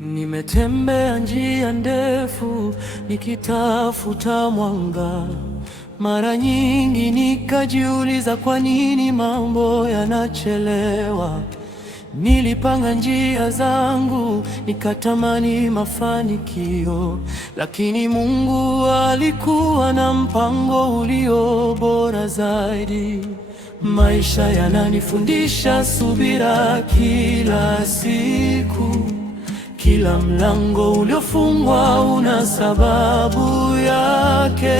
Nimetembea njia ndefu nikitafuta mwanga. Mara nyingi nikajiuliza kwa nini mambo yanachelewa. Nilipanga njia zangu nikatamani mafanikio, lakini Mungu alikuwa na mpango ulio bora zaidi. Maisha yananifundisha subira kila siku. Kila mlango uliofungwa una sababu yake.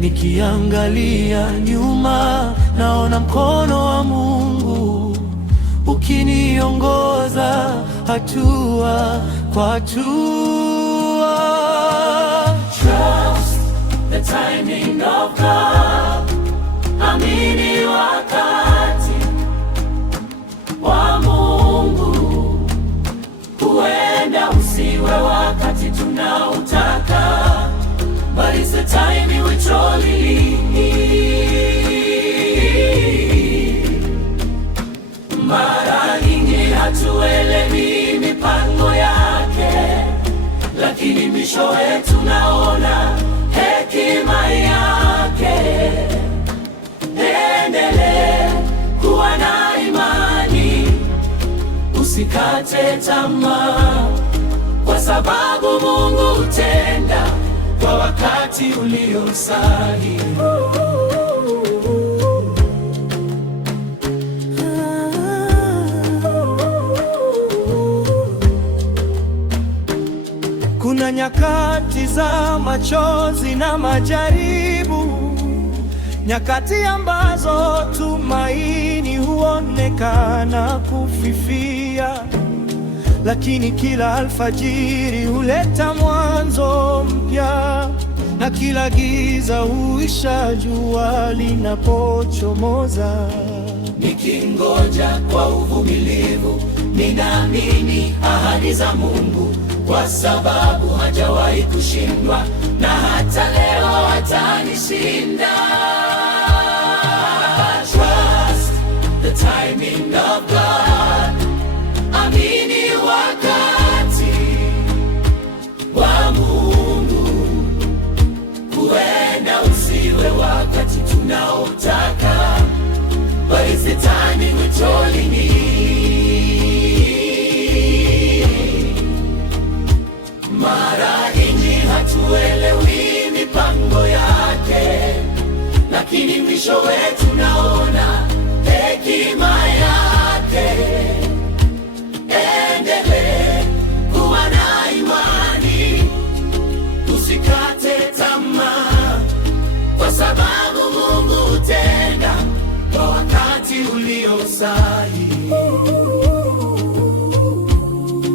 Nikiangalia nyuma, naona mkono wa Mungu ukiniongoza hatua kwa hatua. Trust the timing of God. Amini wakati wa Mungu. Huenda usiwe wakati tunautaka, but it's the time in which only mara nyingi hatuelewi mipango yake, lakini mwisho wetu naona hekima yake. Endelee kuwa na imani, usikate tamaa, kwa sababu Mungu hutenda kwa wakati ulio sahihi. Kuna nyakati za machozi na majaribu, nyakati ambazo tumaini huonekana kufifia, lakini kila alfajiri huleta mwanzo mpya, na kila giza huisha jua linapochomoza. Nikingoja kwa uvumilivu, ninaamini ahadi za Mungu, kwa sababu hajawahi kushindwa, na hata leo hatanishinda. Trust the timing of God. Amini wakati wa Mungu. Huenda usiwe wakati tunaotaka, but it's the timing which only mara nyingi hatuelewi mipango yake, lakini mwisho wetu naona hekima yake. Endelee kuwa na imani, usikate tamaa, kwa sababu Mungu hutenda kwa wakati ulio sahihi.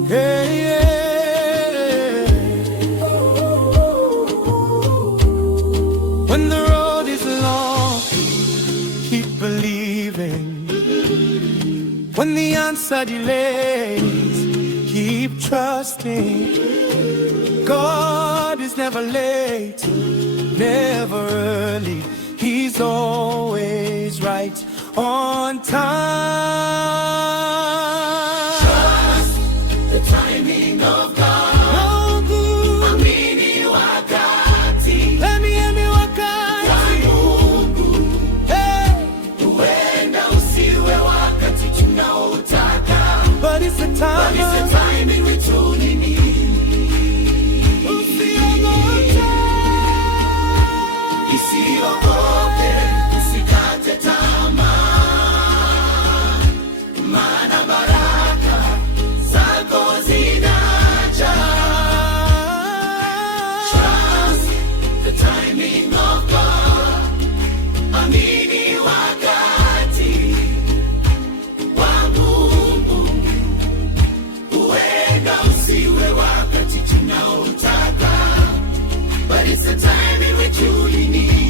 Hey, yeah. When the road is long, keep believing. When the answer delays, keep trusting. God is never late, never early. He's always right on time. Trust the timing of God. Amini wakati wa Mungu. Huenda usiwe wakati tunaotaka, But it's the time in which only Usiogope, usikate tamaa, maana baraka zako zinaja. Trust the timing of God. Amini wakati wa Mungu. Huenda usiwe wakati tunaotaka, but it's the time in which you need.